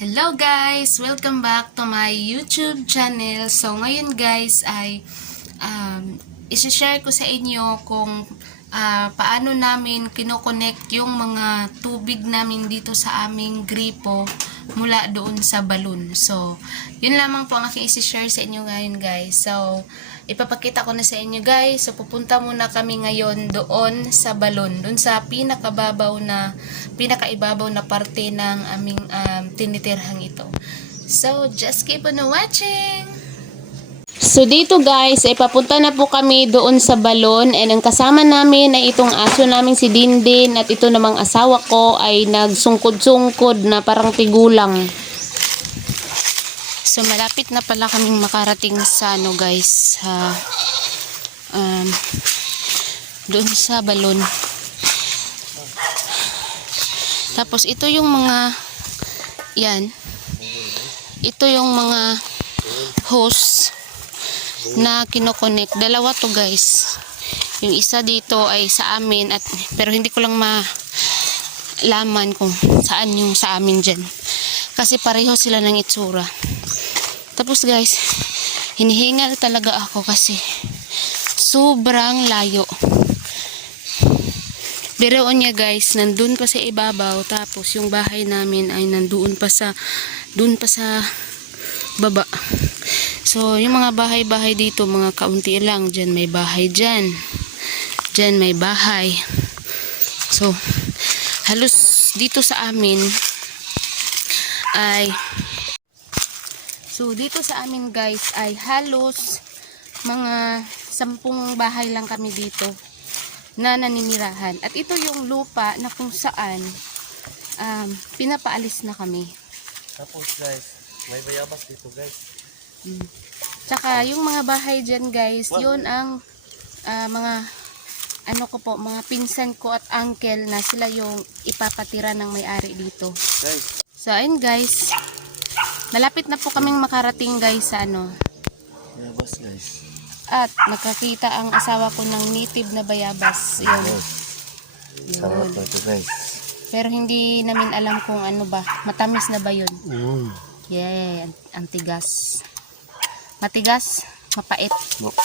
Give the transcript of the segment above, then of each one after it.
Hello guys! Welcome back to my YouTube channel. So ngayon guys ay isi-share ko sa inyo kung paano namin kino-connect yung mga tubig namin dito sa aming gripo mula doon sa balon. So yun lamang po ang aking isi-share sa inyo ngayon guys. So ipapakita ko na sa inyo guys. So pupunta muna kami ngayon doon sa balon, doon sa pinakaibabaw na parte ng aming tinitirhang ito. So just keep on watching. So dito guys ay papunta na po kami doon sa balon, and ang kasama namin ay itong aso namin si Dindin, at ito namang asawa ko ay nagsungkod-sungkod na parang tigulang. So malapit na pala kaming makarating sa guys, doon sa balon. Tapos ito yung mga ito yung mga hose na kinokonek. Dalawa to guys. Yung isa dito ay sa amin, pero hindi ko lang malaman kung saan yung sa amin dyan, kasi pareho sila ng itsura. Tapos guys, hinihingal talaga ako kasi sobrang layo. Biroon niya guys, nandun pa sa ibabaw, tapos yung bahay namin ay doon pa sa baba. So yung mga bahay-bahay dito, mga kaunti lang. Diyan may bahay, diyan may bahay. So halos dito sa amin guys ay halos mga 10 bahay lang kami dito na naninirahan. At ito yung lupa na kung saan pinapaalis na kami. Tapos guys, may bayabas dito guys. Tsaka yung mga bahay dyan guys, yun ang mga mga pinsan ko at uncle na sila yung ipapatira ng may-ari dito. Guys. So ayun guys, malapit na po kaming makarating guys sa Bayabas guys. At nakakita ang asawa ko ng native na bayabas. Yun. Sarap ito guys. Pero hindi namin alam kung matamis na ba yun. Yeah, ang tigas. Matigas, mapait. Tulog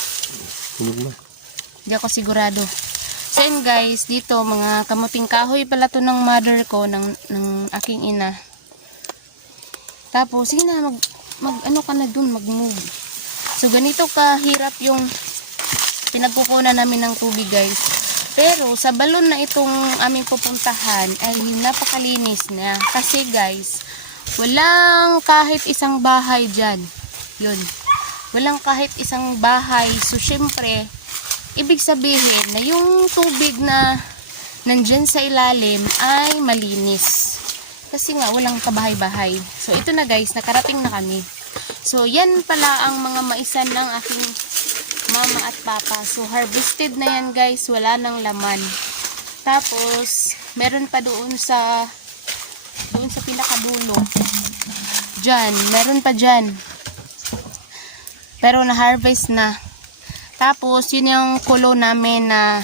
na. Hindi ako sigurado. So yun guys, dito mga kamuting kahoy pala to ng mother ko, ng aking ina. Tapos sige na, mag-ano ka na dun, mag-move. So ganito kahirap yung pinagkukunan namin ng tubig guys. Pero sa balon na itong aming pupuntahan ay napakalinis na. Kasi guys, walang kahit isang bahay dyan. Yun. Walang kahit isang bahay. So syempre, ibig sabihin na yung tubig na nandyan sa ilalim ay malinis. Kasi nga walang kabahay-bahay. So ito na guys, nakarating na kami. So yan pala ang mga maisan ng aking mama at papa. So harvested na yan guys, wala nang laman. Tapos meron pa doon sa pinakadulo. Diyan, meron pa diyan. Pero na-harvest na. Tapos yun yung kulo namin na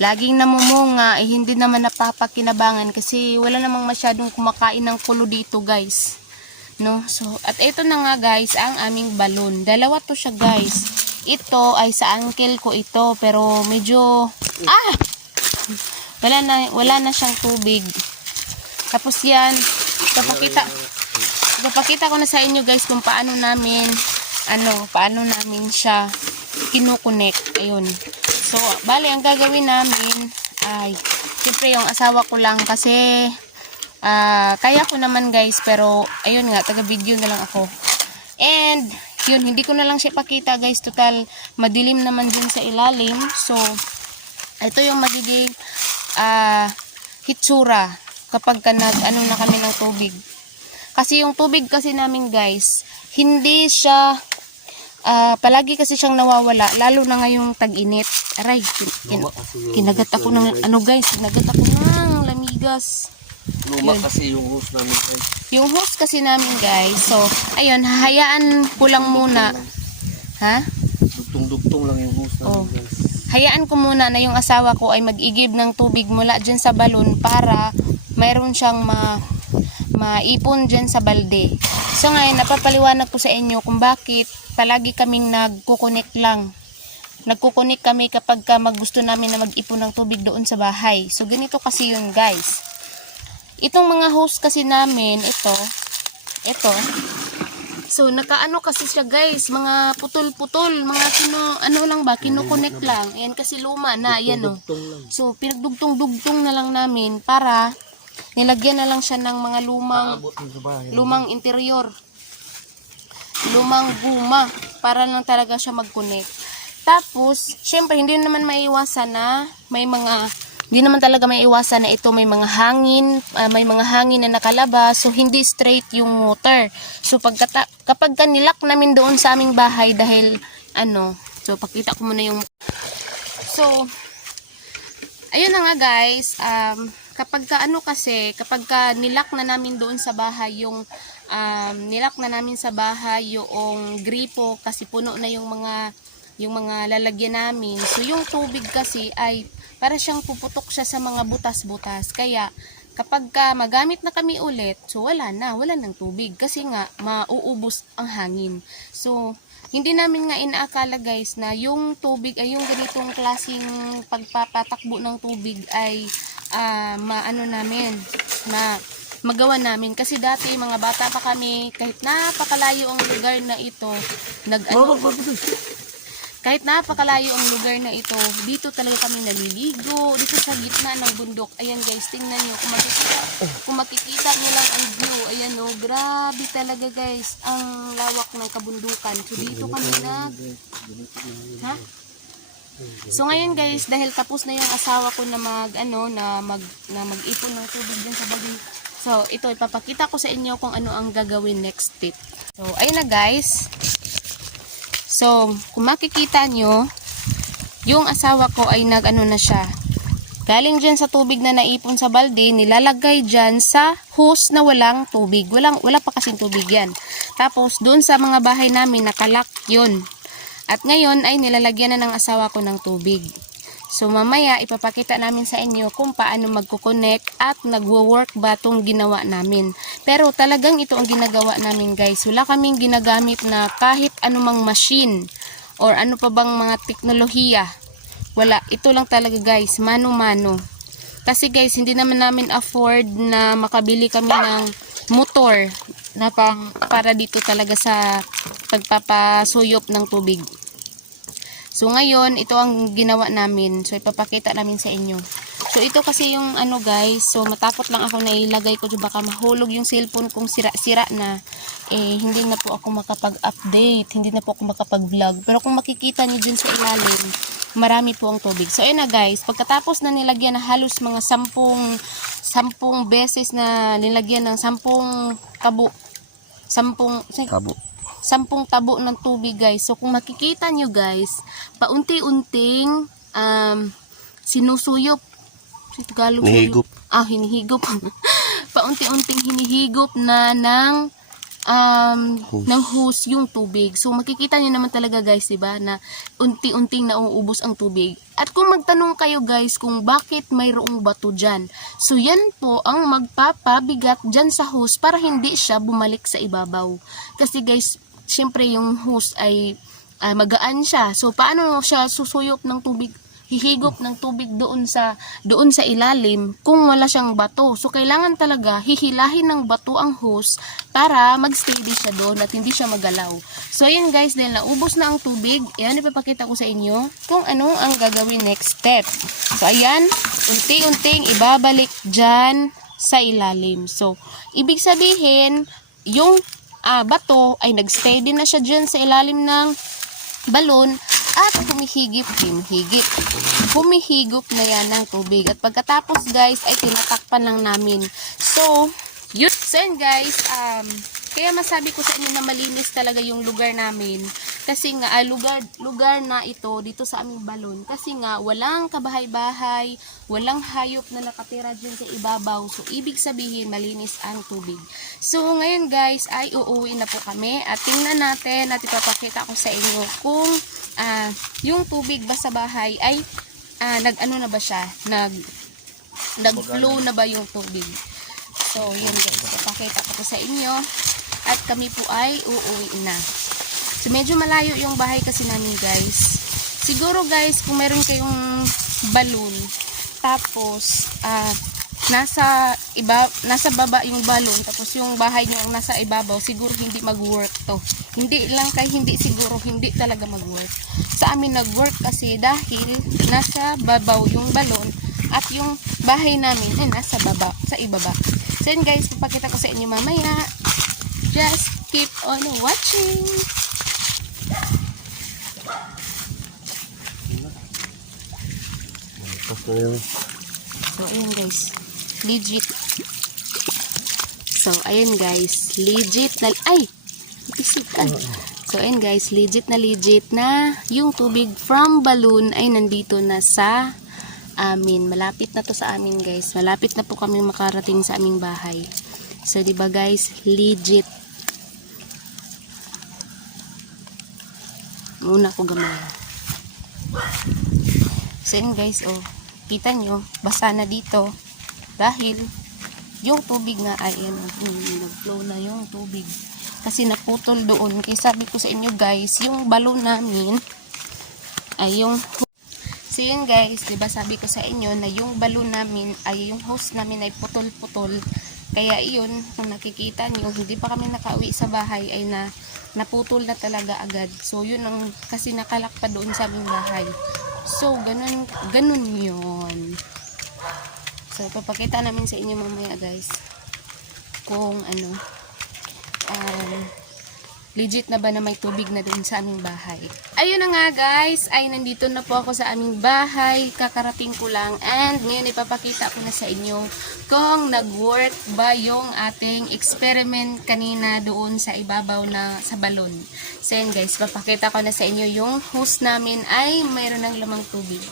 laging namumunga, hindi naman napapakinabangan kasi wala namang masyadong kumakain ng kulo dito guys. No? So, at ito na nga guys ang aming balon. Dalawa to siya guys. Ito ay sa uncle ko ito, pero medyo wala na siyang tubig. Tapos yan, ipapakita ko na sa inyo guys kung paano namin siya kino-connect. Ayun. So, bali ang gagawin namin ay siyempre yung asawa ko lang kasi kaya ko naman guys, pero ayun nga, taga-video na lang ako. And yun, hindi ko na lang siya ipakita guys, total madilim naman dyan sa ilalim. So ito yung magiging hitsura kapag na kami ng tubig. Kasi yung tubig kasi namin guys, hindi siya palagi kasi siyang nawawala, lalo na ngayong tag-init. Aray, kinagat ako ng lamigas. Luma kasi yung hose namin guys. Yung hose kasi namin guys. So, ayun, hahayaan ko lang muna. Ha? Dugtong-dugtong lang yung hose namin guys. Hayaan ko muna na yung asawa ko ay mag-igib ng tubig mula dyan sa balon para mayroon siyang maipon dyan sa balde. So ngayon, napapaliwanag ko sa inyo kung bakit palagi kaming nagkukunik lang. Nagkukunik kami kapag gusto namin na mag-ipon ng tubig doon sa bahay. So ganito kasi yun guys. Itong mga hose kasi namin, ito. So nakaano kasi siya guys, mga putol-putol, mga kinukunik lang. Ayan kasi luma na, ayan o. So pinagdugtong-dugtong na lang namin para nilagyan na lang siya ng mga lumang interior. Lumang guma para lang talaga siya mag-connect. Tapos, syempre hindi naman maiiwasan na hindi naman talaga maiiwasan na ito may mga hangin na nakalabas, so hindi straight yung water. So kapag nilak namin doon sa aming bahay dahil so pakita ko muna yung ayun na nga guys, kapag nilak na namin doon sa bahay yung gripo kasi puno na yung mga lalagyan namin. So yung tubig kasi ay para siyang puputok siya sa mga butas-butas. Kaya kapag magamit na kami ulit, so wala ng tubig kasi nga mauubos ang hangin. So hindi namin nga inaakala guys na yung tubig ay yung ganitong klaseng pagpapatakbo ng tubig ay magawa namin. Kasi dati mga bata pa kami, kahit napakalayo ang lugar na ito, dito talaga kami naliligo, dito sa gitna ng bundok. Ayan guys, tingnan nyo, kung makikita nyo lang ang view, ayan o, grabe talaga guys, ang lawak ng kabundukan. So dito kami So ngayon guys, dahil tapos na yung asawa ko na mag-ipon ng tubig dyan sa bagay. So ito, ipapakita ko sa inyo kung ano ang gagawin next step. So ayun na guys. So kung makikita nyo, yung asawa ko ay na siya. Galing dyan sa tubig na naipon sa balde, nilalagay dyan sa hose na walang tubig. Wala pa kasing tubig yan. Tapos doon sa mga bahay namin, nakalak yun. At ngayon ay nilalagyan na ng asawa ko ng tubig. So mamaya ipapakita namin sa inyo kung paano magkukonect at nagwo-work ba itong ginawa namin. Pero talagang ito ang ginagawa namin guys. Wala kaming ginagamit na kahit anumang machine or ano pa bang mga teknolohiya. Wala. Ito lang talaga guys. Mano-mano. Kasi guys, hindi naman namin afford na makabili kami ng motor na para dito talaga sa pagpapasuyop ng tubig. So ngayon, ito ang ginawa namin. So ipapakita namin sa inyo. So ito kasi yung guys. So matakot lang ako na ilagay ko. Baka mahulog yung cellphone kung sira-sira na. Hindi na po ako makapag-update. Hindi na po ako makapag-vlog. Pero kung makikita niyo dyan sa ilalim, marami po ang tubig. So ayun na guys. Pagkatapos na nilagyan na halos mga 10 beses na nilagyan ng 10 tabo. 10 tabo ng tubig guys. So kung makikita nyo guys, paunti-unting sinusuyop. Hinihigop. Hinihigop. Paunti-unting hinihigop na ng hose yung tubig. So makikita nyo naman talaga guys, diba, na unti-unting nauubos ang tubig. At kung magtanong kayo guys kung bakit mayroong bato dyan, so yan po ang magpapabigat dyan sa hose para hindi siya bumalik sa ibabaw. Kasi guys, syempre yung hose ay magaan siya. So paano siya susuyop ng tubig, hihigop ng tubig doon sa ilalim kung wala siyang bato. So kailangan talaga hihilahin ng bato ang hose para mag-steady siya doon at hindi siya magalaw. So ayan guys, dahil naubos na ang tubig, ayan ipapakita ko sa inyo kung ano ang gagawin next step. So ayan, unti-unting ibabalik dyan sa ilalim. So ibig sabihin, yung bato ay nag-steady na siya dyan sa ilalim ng balon at humihigop na yan ng tubig. At pagkatapos guys ay tinatakpan lang namin. So yun guys, kaya masabi ko sa inyo na malinis talaga yung lugar namin. Kasi nga, lugar na ito dito sa aming balon. Kasi nga, walang kabahay-bahay, walang hayop na nakatira dyan sa ibabaw. So, ibig sabihin, malinis ang tubig. So, ngayon guys, ay uuwi na po kami. At tingnan natin at ipapakita ko sa inyo kung yung tubig ba sa bahay ay nag-flow na ba yung tubig. So, yun guys. Papakita ko po sa inyo. At kami po ay uuwi na. So, medyo malayo yung bahay kasi namin guys. Siguro guys, kung meron kayong balloon, tapos, nasa baba yung balloon, tapos yung bahay nyo ang nasa ibabaw, siguro hindi mag-work to. Hindi lang kay hindi siguro, hindi talaga mag-work. Sa amin nag-work kasi dahil nasa babaw yung balloon at yung bahay namin ay nasa baba, sa ibaba. So yun guys, papakita ko sa inyo mamaya. Just keep on watching. So ayun guys, legit. So ayun guys, legit na isipan. So ayun guys, legit na yung tubig from balloon ay nandito na sa amin. Malapit na to sa amin guys. Malapit na po kami makarating sa aming bahay. So di ba guys, legit. Muna ko gamay. So yun guys, oh, kita nyo, basa na dito dahil yung tubig nga ay nag-flow na yung tubig kasi naputol doon. Kaya sabi ko sa inyo guys, yung balon namin ay yung, so yun guys, diba sabi ko sa inyo na yung balon namin ay yung hose namin ay putol-putol. Kaya yun, kung nakikita nyo, hindi pa kami nakauwi sa bahay ay naputol na talaga agad. So yun ang kasi nakalak pa doon sa aming bahay. So ganun yun. So papakita namin sa inyo mamaya guys kung legit na ba na may tubig na doon sa aming bahay. Ayun na nga guys, ay nandito na po ako sa aming bahay. Kakarating ko lang and ngayon ipapakita ko na sa inyo kung nag-work ba yung ating experiment kanina doon sa ibabaw na sa balon. So yun guys, papakita ko na sa inyo yung hose namin ay mayroon ng lamang tubig.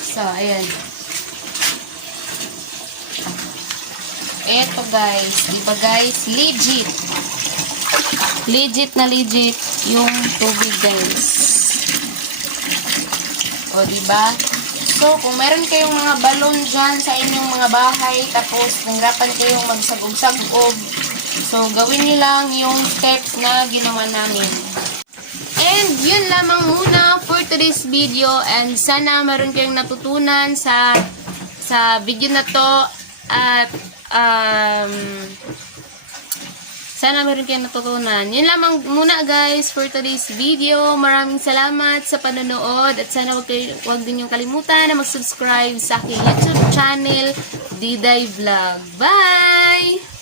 So ayan. Eto guys, diba guys, legit. Legit na legit yung tubig guys. O diba? So, kung meron kayong mga balon dyan sa inyong mga bahay, tapos nahirapan kayong magsagog-sagog, so gawin nyo lang yung steps na ginawa namin. And yun lamang muna for today's video, and sana meron kayong natutunan sa video na to, at sana meron kayong natutunan. Yun lamang muna guys for today's video. Maraming salamat sa panonood at sana wag din yung kalimutan na mag-subscribe sa aking YouTube channel, Diday Vlog. Bye!